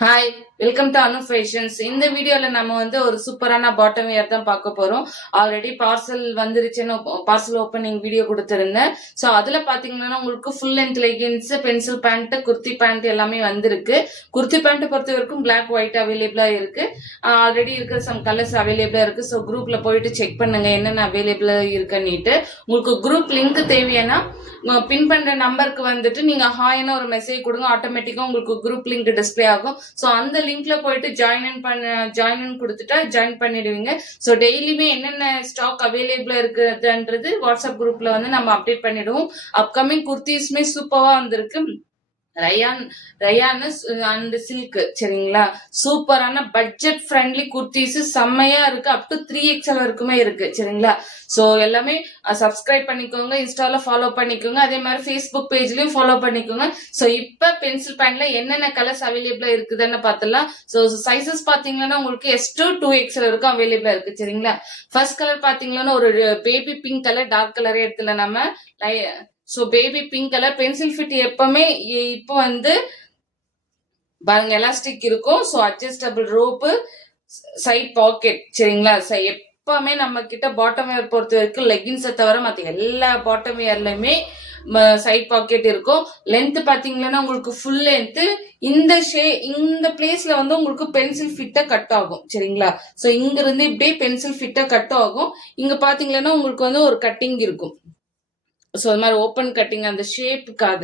Hi, welcome to Anu fashions. இந்த வீடியோல நம்ம வந்து ஒரு சூப்பரான பாட்டம் வியர் தான் பார்க்க போறோம். ஆல்ரெடி பார்சல் வந்துருச்சுன்னு பார்சல் ஓப்பனிங் வீடியோ கொடுத்துருந்தேன். ஸோ அதுல பாத்தீங்கன்னா உங்களுக்கு full length leggings, pencil pant, kurti pant எல்லாமே வந்திருக்கு. குர்த்தி பேண்ட் பொறுத்த வரைக்கும் பிளாக் ஒயிட் அவைலபிளா இருக்கு. ஆல்ரெடி இருக்கிற சம் கலர்ஸ் அவைலபிளா இருக்கு. ஸோ குரூப்ல போயிட்டு செக் பண்ணுங்க என்னென்ன அவைலபிளா இருக்குன்னுட்டு. உங்களுக்கு குரூப் லிங்க் தேவையான பின் பண்ற நம்பருக்கு வந்துட்டு நீங்க ஹாய்னு ஒரு மெசேஜ் கொடுங்க. ஆட்டோமேட்டிக்கா உங்களுக்கு குரூப் லிங்க் டிஸ்பிளே ஆகும். ஸோ அந்த லிங்க்ல போயிட்டு ஜாயின் கொடுத்துட்டா ஜாயின் பண்ணிடுவீங்க. ஸோ டெய்லியுமே என்னென்ன ஸ்டாக் அவைலபிளா இருக்குதுன்றது வாட்ஸ்அப் குரூப்ல வந்து நம்ம அப்டேட் பண்ணிடுவோம். அப்கமிங் குர்த்திஸ்மே சூப்பரா வந்திருக்கு. ரயான் அண்ட் சில்க் சரிங்களா. சூப்பரான பட்ஜெட் ஃப்ரெண்ட்லி குர்த்திஸ் செம்மையா இருக்கு. அப் டு 3XL வரைக்குமே இருக்கு சரிங்களா. ஸோ எல்லாமே சப்ஸ்கிரைப் பண்ணிக்கோங்க, இன்ஸ்டால ஃபாலோ பண்ணிக்கோங்க, அதே மாதிரி ஃபேஸ்புக் பேஜ்லயும் ஃபாலோ பண்ணிக்கோங்க. ஸோ இப்போ பென்சில் பேண்ட்ல என்னென்ன கலர்ஸ் அவைலபிளா இருக்குதுன்னு பார்த்துலாம். ஸோ சைசஸ் பாத்தீங்கன்னா உங்களுக்கு S to 2XL வரைக்கும் அவைலபிளா இருக்கு சரிங்களா. ஃபர்ஸ்ட் கலர் பாத்தீங்கன்னா ஒரு பேபி பிங்க் கலர், டார்க் கலரே எடுத்துல நம்ம. So baby pink colour pencil fit எப்பவுமே இப்போ வந்து பாருங்க எலாஸ்டிக் இருக்கும். So adjustable rope, side pocket சரிங்களா. எப்பவுமே நம்ம கிட்ட பாட்டம் வேர் பொறுத்த வரைக்கும் லெகின்ஸை தவிர மற்ற எல்லா பாட்டம் வேர்லயுமே சைட் பாக்கெட் இருக்கும். லென்த் பாத்தீங்கன்னா உங்களுக்கு ஃபுல் லென்த். இந்த பிளேஸ்ல வந்து உங்களுக்கு பென்சில் ஃபிட்டா கட் ஆகும் சரிங்களா. ஸோ இங்க இருந்து இப்படியே பென்சில் ஃபிட்டா கட் ஆகும். இங்க பாத்தீங்கன்னா உங்களுக்கு வந்து ஒரு கட்டிங் இருக்கும். ஸோ அது மாதிரி ஓப்பன் கட்டிங் அந்த ஷேப்புக்காக.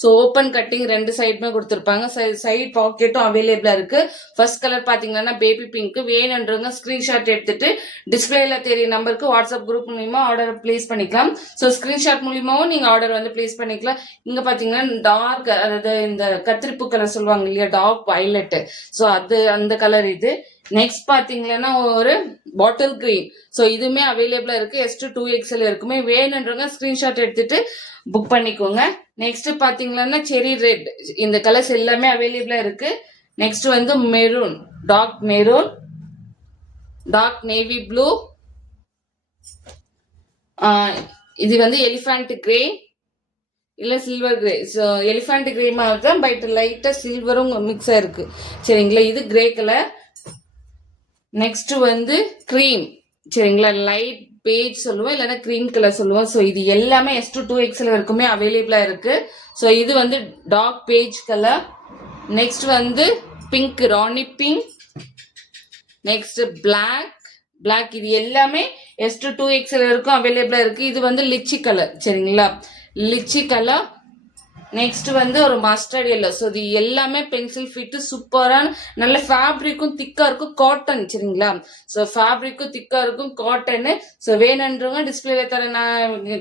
ஸோ ஓப்பன் கட்டிங் ரெண்டு சைடுமே கொடுத்துருப்பாங்க. சைட் பாக்கெட்டும் அவைலபிளா இருக்கு. ஃபர்ஸ்ட் கலர் பாத்தீங்கன்னா பேபி பிங்க். வேணுன்றவங்க ஸ்கிரீன்ஷாட் எடுத்துட்டு டிஸ்பிளேல தெரிய நம்பருக்கு வாட்ஸ்அப் குரூப் மூலியமா ஆர்டர் பிளேஸ் பண்ணிக்கலாம். ஸோ ஸ்கிரீன்ஷாட் மூலியமாவும் நீங்க ஆர்டர் வந்து பிளேஸ் பண்ணிக்கலாம். இங்க பாத்தீங்கன்னா டார்க், அதாவது இந்த கத்திரிப்பு கலர் சொல்லுவாங்க இல்லையா, டார்க் வயலட். ஸோ அது அந்த கலர் இது. நெக்ஸ்ட் பாத்தீங்கன்னா ஒரு பாட்டில் கிரீன். ஸோ இதுவுமே அவைலபிளா இருக்கு. S to 2XL இருக்குமே. வேணுன்றவங்க ஸ்கிரீன்ஷாட் எடுத்துட்டு புக் பண்ணிக்கோங்க. நெக்ஸ்ட் பாத்தீங்கன்னா செரி ரெட். இந்த கலர்ஸ் எல்லாமே அவைலபிளா இருக்கு. நெக்ஸ்ட் வந்து maroon, dark maroon, dark navy blue, இது வந்து எலிஃபண்ட் கிரே இல்ல silver grey. So elephant grey மாதிரி தான், பட் லைட்டா சில்வரும் மிக்ஸ் ஆயிருக்கு சரிங்களா. இது கிரே கலர். நெக்ஸ்ட் வந்து கிரீம் சரிங்களா. லைட் பேஜ் சொல்லுவோம், இல்லைன்னா கிரீம் கலர் சொல்லுவோம். ஸோ இது எல்லாமே S to 2XL வரைக்குமே அவைலபிளா இருக்கு. ஸோ இது வந்து டார்க் பேஜ் கலர். நெக்ஸ்ட் வந்து pink, rani pink. Next black. இது எல்லாமே S to 2XL வரைக்கும் அவைலபிளா இருக்கு. இது வந்து லிச்சி கலர் சரிங்களா, லிச்சி கலர். நெக்ஸ்ட் வந்து ஒரு மஸ்டர்ட் எல்லோ. ஸோ இது எல்லாமே பென்சில் ஃபிட் சூப்பரான, நல்ல ஃபேப்ரிக்கும் திக்கா இருக்கும், காட்டன் சரிங்களா. ஸோ ஃபேப்ரிக்கும் திக்கா இருக்கும், காட்டனு. ஸோ வேணுன்றவங்க டிஸ்பிளேல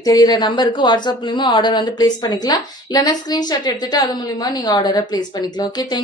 தெரியுற நம்பருக்கு வாட்ஸ்அப் மூலியமா ஆர்டர் வந்து பிளேஸ் பண்ணிக்கலாம். இல்லைன்னா ஸ்கிரீன்ஷாட் எடுத்துட்டு அது மூலியமா நீங்க ஆர்டரை பிளேஸ் பண்ணிக்கலாம். Okay, thank you.